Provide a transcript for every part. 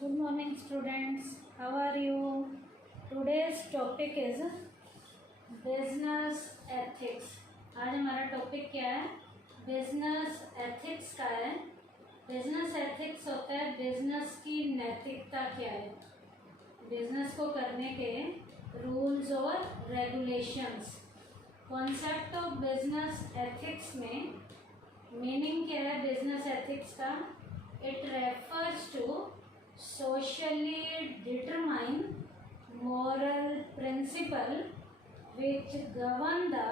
Good morning students, how are you? Today's topic is business ethics. आज हमारा topic क्या है? बिजनेस एथिक्स का है. बिजनेस एथिक्स होता है बिजनेस की नैतिकता क्या है, बिजनेस को करने के रूल्स और regulations. Concept of business ethics में मीनिंग क्या है बिजनेस एथिक्स का? It refers to socially determined moral principle which govern the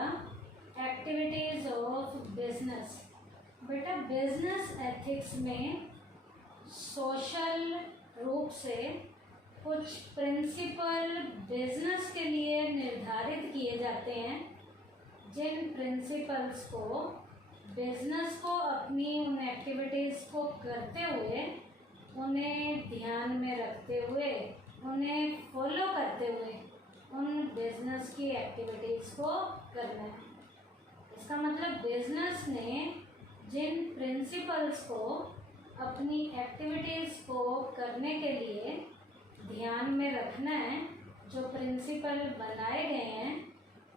activities of business. बेटा बिजनेस एथिक्स में सोशल रूप से कुछ प्रिंसिपल बिजनेस के लिए निर्धारित किए जाते हैं, जिन प्रिंसिपल्स को बिजनेस को अपनी उन एक्टिविटीज़ को करते हुए, उन्हें ध्यान में रखते हुए, उन्हें फॉलो करते हुए उन बिजनेस की एक्टिविटीज़ को करना है. इसका मतलब बिजनेस ने जिन प्रिंसिपल्स को अपनी एक्टिविटीज़ को करने के लिए ध्यान में रखना है, जो प्रिंसिपल बनाए गए हैं,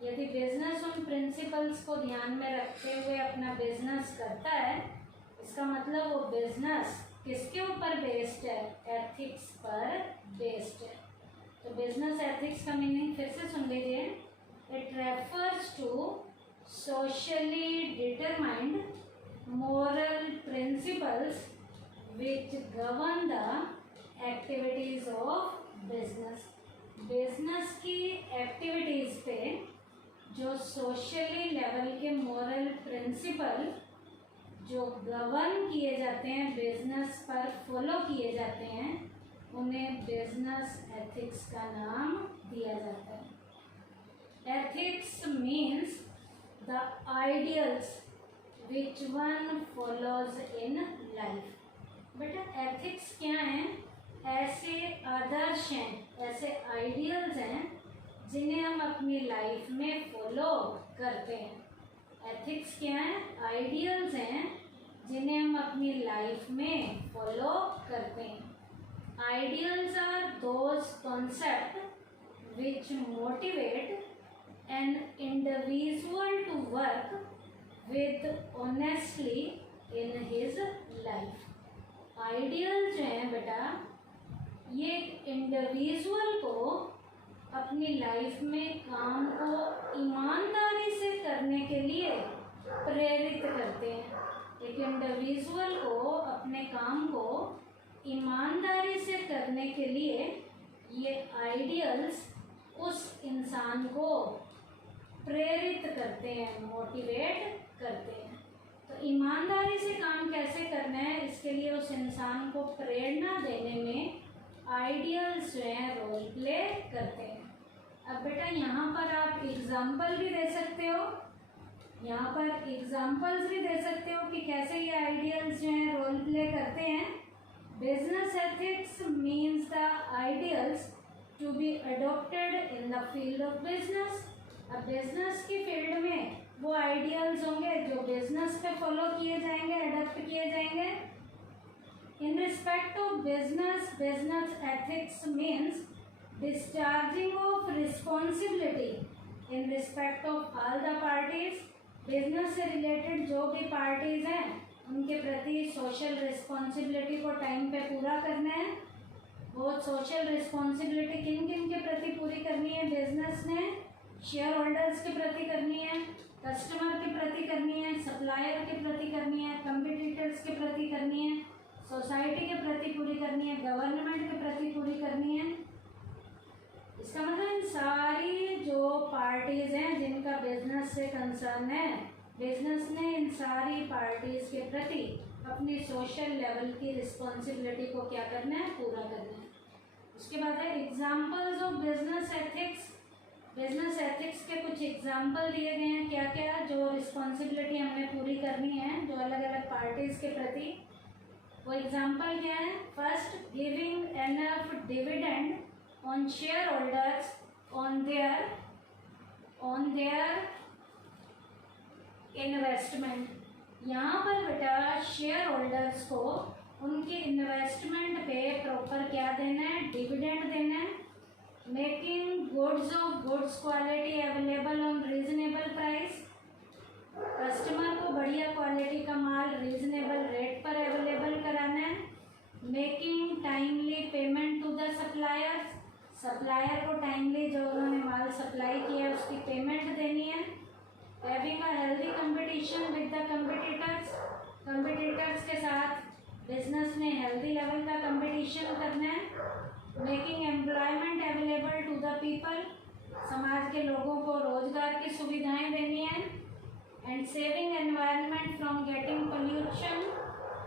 यदि बिजनेस उन प्रिंसिपल्स को ध्यान में रखते हुए अपना बिजनेस करता है, इसका मतलब वो बिजनेस किसके ऊपर बेस्ड है? एथिक्स पर बेस्ड है. तो बिजनेस एथिक्स का मीनिंग फिर से सुन लीजिए. It refers to socially determined moral principles which govern the activities of business. Business की एक्टिविटीज पे जो सोशली लेवल के मोरल प्रिंसिपल जो गवर्न किए जाते हैं, बिजनेस पर फॉलो किए जाते हैं, उन्हें बिजनेस एथिक्स का नाम दिया जाता है. Ethics means the ideals which one follows in life. बेटा एथिक्स क्या हैं? ऐसे आदर्श हैं, ऐसे आइडियल्स हैं जिन्हें हम अपनी लाइफ में फॉलो करते हैं. एथिक्स क्या है? आइडियल्स हैं जिन्हें हम अपनी लाइफ में फॉलो करते हैं. Ideals are those concept which motivate an individual to work with honestly in his life. Ideal जो हैं बेटा, ये इंडिविजुअल को अपनी लाइफ में काम को ईमानदारी से करने के लिए प्रेरित करते हैं. एक इंडिविजुअल को अपने काम को ईमानदारी से करने के लिए ये आइडियल्स उस इंसान को प्रेरित करते हैं, मोटिवेट करते हैं. तो ईमानदारी से काम कैसे करना है, इसके लिए उस इंसान को प्रेरणा देने में आइडियल्स जो हैं रोल प्ले करते हैं. अब बेटा यहाँ पर आप एग्जाम्पल भी दे सकते हो, यहाँ पर एग्जाम्पल्स भी दे सकते हो कि कैसे ये आइडियल्स जो हैं रोल प्ले करते हैं. Business ethics means the ideals to be adopted in the field of business. अब बिजनेस की फील्ड में वो आइडियल्स होंगे जो बिजनेस पे फॉलो किए जाएंगे, अडॉप्ट किए जाएंगे. In respect of business, business ethics means discharging of responsibility in respect of all the parties. Business से रिलेटेड जो भी पार्टीज हैं, उनके प्रति सोशल रिस्पॉन्सिबिलिटी को टाइम पे पूरा करना है. वो सोशल रिस्पॉन्सिबिलिटी किन किन के प्रति पूरी करनी है? बिजनेस ने शेयर होल्डर्स के प्रति करनी है, कस्टमर के प्रति करनी है, सप्लायर के प्रति करनी है, कंपटीटर्स के प्रति करनी है, सोसाइटी के प्रति पूरी करनी है, गवर्नमेंट के प्रति पूरी करनी है. इसका मतलब इन सारी जो पार्टीज हैं जिनका बिजनेस से कंसर्न है, बिजनेस ने इन सारी पार्टीज के प्रति अपनी सोशल लेवल की रिस्पॉन्सिबिलिटी को क्या करना है? पूरा करना है. उसके बाद है examples of business ethics. Business ethics के कुछ एग्जाम्पल दिए गए हैं, क्या क्या जो रिस्पॉन्सिबिलिटी हमने पूरी करनी है जो अलग अलग पार्टीज के प्रति. वो एग्जाम्पल क्या है? First, giving enough dividend on share holders on their investment. यहाँ पर बेटा शेयर होल्डर्स को उनकी इन्वेस्टमेंट पे प्रॉपर क्या देना है, डिविडेंड देना है। Making goods of goods quality available on reasonable price, customer को बढ़िया क्वालिटी का माल रीजनेबल रेट पर अवेलेबल कराना है। Making timely payment to the suppliers, supplier को टाइमली जो उन्होंने माल सप्लाई किया है उसकी पेमेंट देनी है। Having a healthy competition with the competitors, competitors के साथ बिजनेस में हेल्दी लेवल का कंपटीशन करना है। Making employment available to the people, समाज के लोगों को रोजगार की सुविधाएं देनी है। And saving environment from getting pollution,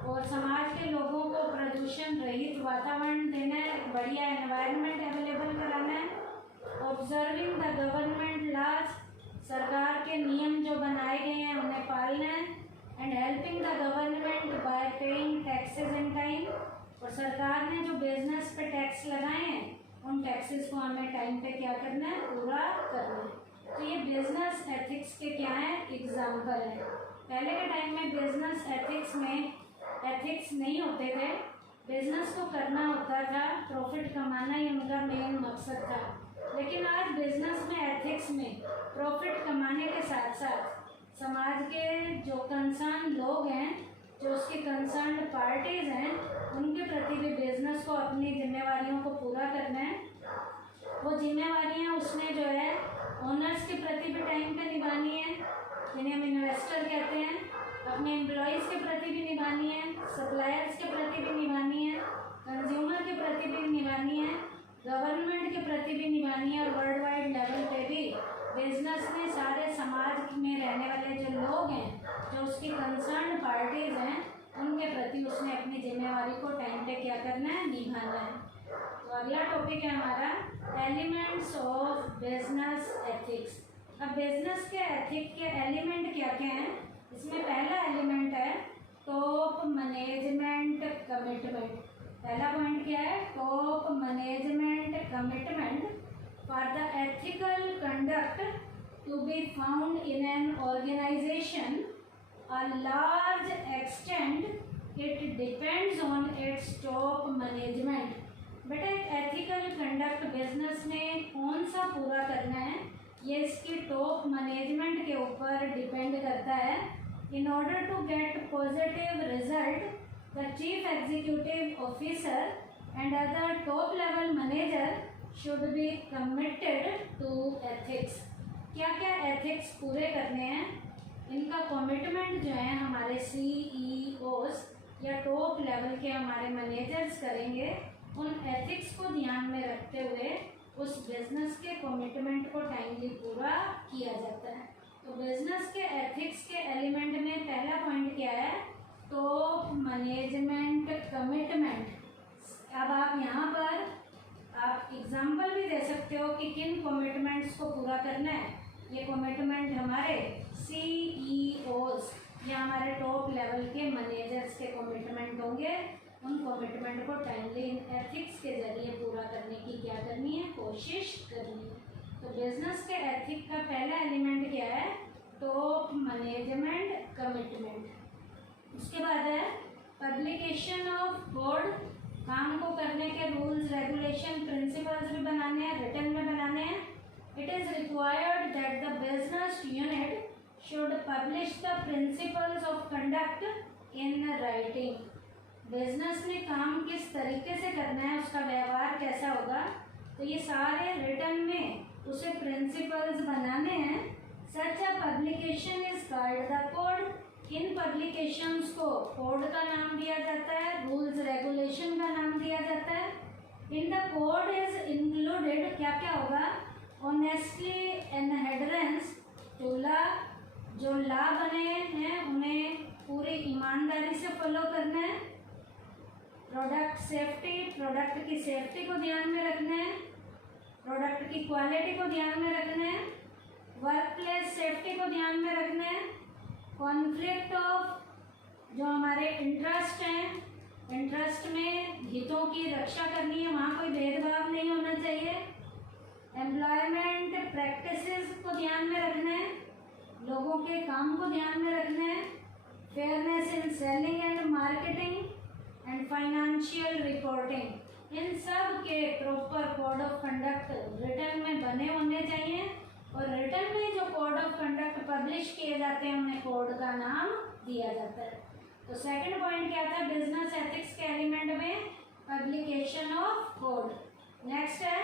और समाज के लोगों को प्रदूषण रहित वातावरण देना है, बढ़िया एनवायरनमेंट अवेलेबल कराना है। ऑब्जर्विंग द गवर्नमेंट लॉज, सरकार के नियम जो बनाए गए हैं उन्हें पालना है। And helping the government by paying taxes in time, और सरकार ने जो बिजनेस पे टैक्स लगाए हैं उन टैक्सेस को हमें टाइम पे क्या करना है, पूरा करना है। तो ये बिजनेस एथिक्स के क्या है, एग्जाम्पल है। पहले के टाइम में बिजनेस एथिक्स में एथिक्स नहीं होते थे, बिजनेस को करना होता था, प्रॉफिट कमाना ही उनका मेन मकसद था। लेकिन आज बिजनेस में एथिक्स में प्रॉफिट कमाने के साथ साथ समाज के जो कंसर्न लोग हैं, जो उसकी कंसर्न पार्टीज हैं, उनके प्रति भी बिजनेस को अपनी जिम्मेवारियों को पूरा करना है। वो जिम्मेवारियाँ उसने जो है ओनर्स के प्रति भी टाइम पे निभानी है, जिन्हें हम इन्वेस्टर कहते हैं, अपने एम्प्लॉयज़ के प्रति भी निभानी है, सप्लायर्स के प्रति भी निभानी है, कंज्यूमर के प्रति भी निभानी है, गवर्नमेंट के प्रति भी निभानी है, और वर्ल्ड वाइड लेवल पे भी बिजनेस में सारे समाज में रहने वाले जो लोग हैं, जो उसकी कंसर्न पार्टीज हैं, उनके प्रति उसने अपनी जिम्मेवारी को टाइम पे क्या करना है, निभाना है। तो अगला टॉपिक है हमारा एलिमेंट्स ऑफ बिजनेस एथिक्स। अब बिजनेस के एथिक के एलिमेंट क्या क्या हैं, इसमें पहला एलिमेंट है टॉप मैनेजमेंट कमिटमेंट। पहला पॉइंट क्या है, top management commitment for the ethical conduct to be found in an organisation a large extent it depends on its top management. बेटा एक एथिकल कंडक्ट बिजनेस में कौन सा पूरा करना है, ये इसकी टॉप मैनेजमेंट के ऊपर डिपेंड करता है। In order to get positive result, the chief executive officer and other top level manager should be committed to ethics. क्या क्या एथिक्स पूरे करने हैं, इनका कमिटमेंट जो है हमारे CEOs या टॉप लेवल के हमारे मैनेजर्स करेंगे। उन एथिक्स को ध्यान में रखते हुए उस बिजनेस के कमिटमेंट को टाइमली पूरा किया जाता है। तो बिजनेस के एथिक्स के एलिमेंट में पहला पॉइंट क्या है, टॉप मैनेजमेंट कमिटमेंट। अब आप यहाँ पर आप एग्जाम्पल भी दे सकते हो कि किन कमिटमेंट्स को पूरा करना है। ये कमिटमेंट हमारे CEOs या हमारे टॉप लेवल के मैनेजर्स के कमिटमेंट होंगे। उन कमिटमेंट को टाइमली एथिक्स के जरिए पूरा करने की क्या करनी है, कोशिश करनी है। तो बिजनेस के एथिक का पहला एलिमेंट क्या है, टॉप मैनेजमेंट कमिटमेंट। उसके बाद है पब्लिकेशन ऑफ कोड, काम को करने के रूल्स रेगुलेशन प्रिंसिपल्स भी बनाने हैं, रिटन में बनाने हैं। It is required that the business unit should publish the principles of conduct in writing. Business में काम किस तरीके से करना है, उसका व्यवहार कैसा होगा, तो ये सारे रिटन में उसे प्रिंसिपल्स बनाने हैं। Such a publication is called the code. इन पब्लिकेशंस को कोड का नाम दिया जाता है, रूल्स रेगुलेशन का नाम दिया जाता है। In the code is included क्या क्या होगा, honestly and adherence to law, जो लॉ बने हैं उन्हें पूरी ईमानदारी से फॉलो करना है। प्रोडक्ट सेफ्टी, प्रोडक्ट की सेफ्टी को ध्यान में रखना है। प्रोडक्ट की क्वालिटी को ध्यान में रखना है। वर्क प्लेस सेफ्टी को ध्यान में रखना है। कॉन्फ्लिक्ट ऑफ जो हमारे इंटरेस्ट हैं, इंटरेस्ट में हितों की रक्षा करनी है, वहाँ कोई भेदभाव नहीं होना चाहिए। एम्प्लॉयमेंट प्रैक्टिसेस को ध्यान में रखना है, लोगों के काम को ध्यान में रखना है। Fairness in selling and marketing and code of conduct return में बने होने चाहिए, और रिटर्न में जो कोड ऑफ कंडक्ट पब्लिश किए जाते हैं उन्हें कोड का नाम दिया जाता है। तो सेकंड पॉइंट क्या था बिजनेस एथिक्स के एलिमेंट में? Publication of code. नेक्स्ट है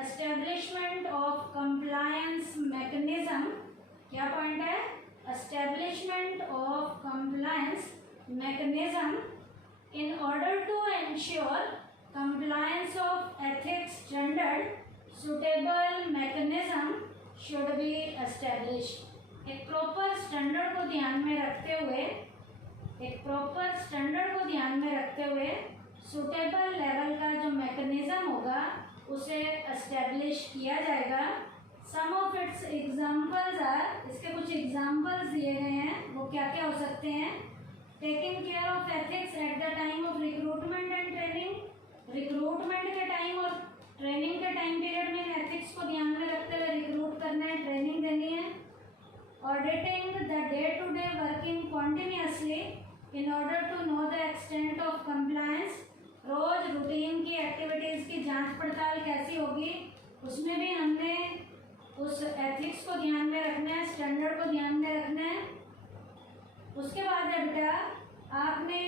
एस्टेब्लिशमेंट ऑफ कंप्लायंस मैकेनिज्म। क्या पॉइंट है? Establishment of compliance mechanism in order to ensure compliance of ethics standard, suitable mechanism should be established। एक proper standard को ध्यान में रखते हुए सुटेबल लेवल का जो मैकेनिज्म होगा उसे एस्टेब्लिश किया जाएगा। सम ऑफ इट्स एग्जाम्पल्स आर, इसके कुछ एग्जाम्पल्स दिए गए हैं, वो क्या क्या हो सकते हैं? Taking care of ethics at the time of recruitment and training, recruitment के टाइम और ट्रेनिंग के टाइम पीरियड में एथिक्स को ध्यान में रखते हुए रिक्रूट करना है, ट्रेनिंग देनी है। Auditing the day to day working continuously in order to know the extent of compliance, रोज रूटीन की एक्टिविटीज़ की जांच पड़ताल कैसी होगी, उसमें भी हमने उस एथिक्स को ध्यान में रखना है, स्टैंडर्ड को ध्यान में रखना है। उसके बाद है बेटा आपने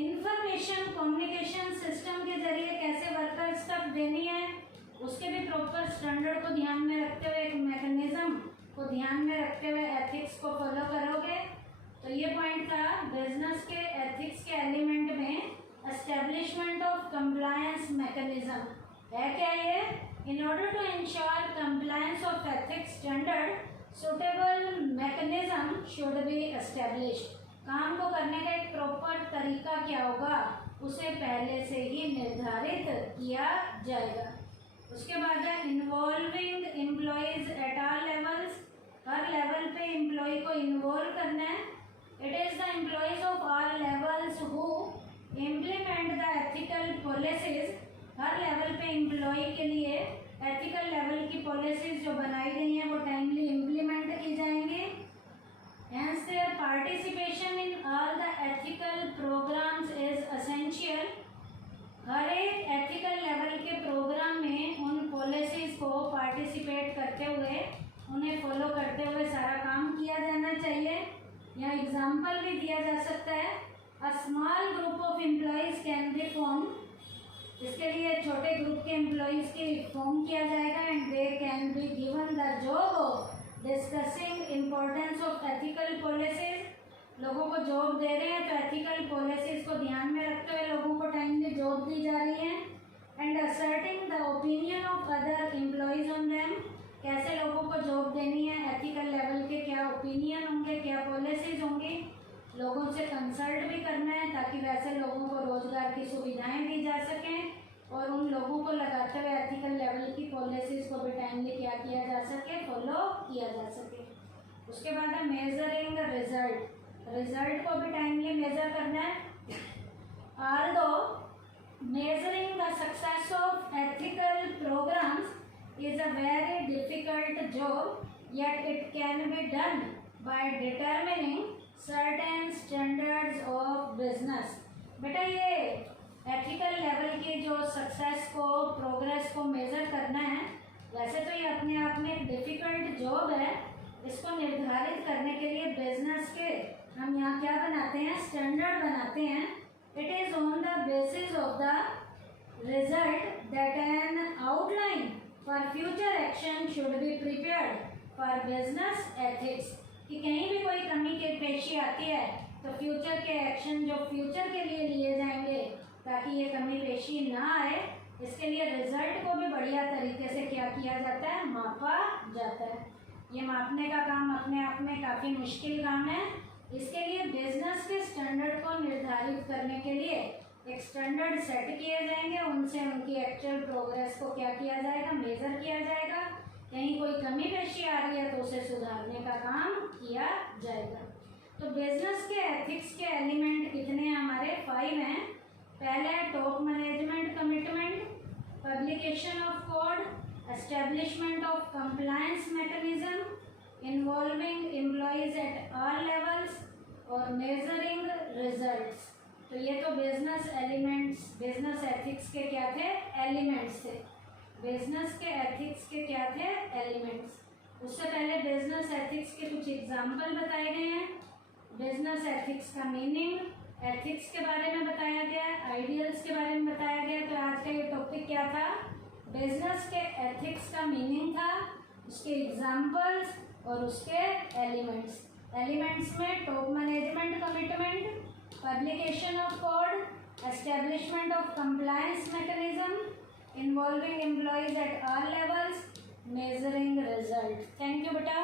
इंफॉर्मेशन कम्युनिकेशन सिस्टम के जरिए कैसे वर्कर्स तक देनी है, उसके भी प्रॉपर स्टैंडर्ड को ध्यान में रखते हुए, एक मैकेनिज्म को ध्यान में रखते हुए एथिक्स को फॉलो करोगे। तो ये पॉइंट था बिजनेस के एथिक्स के एलिमेंट में एस्टेब्लिशमेंट ऑफ कंप्लायंस मैकेनिज्म है। क्या ये? In order to ensure compliance of ethics standard suitable mechanism should be established. काम को करने का एक प्रॉपर तरीका क्या होगा उसे पहले से ही निर्धारित किया जाएगा। उसके बाद है involving employees at all levels, her level पे एम्प्लॉय को इन्वॉल्व करना है। It is the employees of all levels who implement the ethical policies, her level पे एम्प्लॉय के लिए एथिकल लेवल की पॉलिसीज जो बनाई गई हैं वो टाइमली इम्प्लीमेंट की जाएंगी। Hence their participation in all the ethical programs is essential। हर एक एथिकल लेवल के प्रोग्राम में उन पॉलिसीज को पार्टिसिपेट करते हुए, उन्हें फॉलो करते हुए सारा काम किया जाना चाहिए। यहाँ एग्जाम्पल भी दिया जा सकता है, a small group of employees can be form, इसके लिए छोटे ग्रुप के एम्प्लॉयज की फॉर्म किया जाएगा and they can be given the job of discussing importance of ethical policies. लोगों को जॉब दे रहे हैं तो एथिकल पॉलिसीज को ध्यान में रखते हुए लोगों को टाइमली जॉब दी जा रही है। And asserting the opinion of other employees on them, कैसे लोगों को जॉब देनी है, एथिकल लेवल के क्या ओपिनियन होंगे, क्या पॉलिसीज होंगी, लोगों से कंसल्ट भी करना है ताकि वैसे लोगों को रोजगार की सुविधाएं दी जा सकें और उन लोगों को लगाते हुए एथिकल लेवल की पॉलिसीज को भी टाइमली क्या किया जा सके, फॉलो किया जा सके। उसके बाद है मेजरिंग रिजल्ट, रिजल्ट को भी टाइमली मेजर करना है। Although measuring the success of ethical programmes is a very difficult job, yet it can be done by determining certain standards of business। बेटा ये एथिकल लेवल की जो सक्सेस को, progress को मेजर करना है, वैसे तो ये अपने आप में एक डिफिकल्ट जॉब है। इसको निर्धारित करने के लिए बिजनेस के हम यहाँ क्या बनाते हैं, स्टैंडर्ड बनाते हैं। It is on the basis of the result that N outline for future action should be prepared for business ethics, कि कहीं भी कोई कमी की पेशी आती है तो फ्यूचर के एक्शन जो फ्यूचर के लिए लिए जाएंगे ताकि ये कमी पेशी ना आए, इसके लिए रिजल्ट को भी बढ़िया तरीके से क्या किया जाता है, मापा जाता है। ये मापने का काम अपने आप में काफ़ी मुश्किल काम है। इसके लिए बिजनेस के स्टैंडर्ड को निर्धारित करने के लिए एक स्टैंडर्ड सेट किए जाएंगे, उनसे उनकी एक्चुअल प्रोग्रेस को क्या किया जाएगा, मेजर किया जाएगा। कहीं कोई कमी पेशी आ रही है तो उसे सुधारने का काम किया जाएगा। तो बिजनेस के एथिक्स के एलिमेंट कितने हैं हमारे, 5 हैं। पहले है top management commitment, publication of code, establishment of compliance mechanism, involving employees at all levels और मेजरिंग रिजल्ट्स। तो ये तो बिजनेस एलिमेंट्स, बिजनेस एथिक्स के क्या थे, एलिमेंट्स थे। बिजनेस के एथिक्स के क्या थे, एलिमेंट्स। उससे पहले बिजनेस एथिक्स के कुछ एग्जाम्पल बताए गए हैं, बिजनेस एथिक्स का मीनिंग, एथिक्स के बारे में बताया गया, आइडियल्स के बारे में बताया गया। तो आज का ये टॉपिक क्या था, बिजनेस के एथिक्स का मीनिंग था, उसके एग्जाम्पल्स और उसके एलिमेंट्स। एलिमेंट्स में top management commitment, publication of code, establishment of compliance mechanism involving employees at all levels, measuring result. Thank you beta.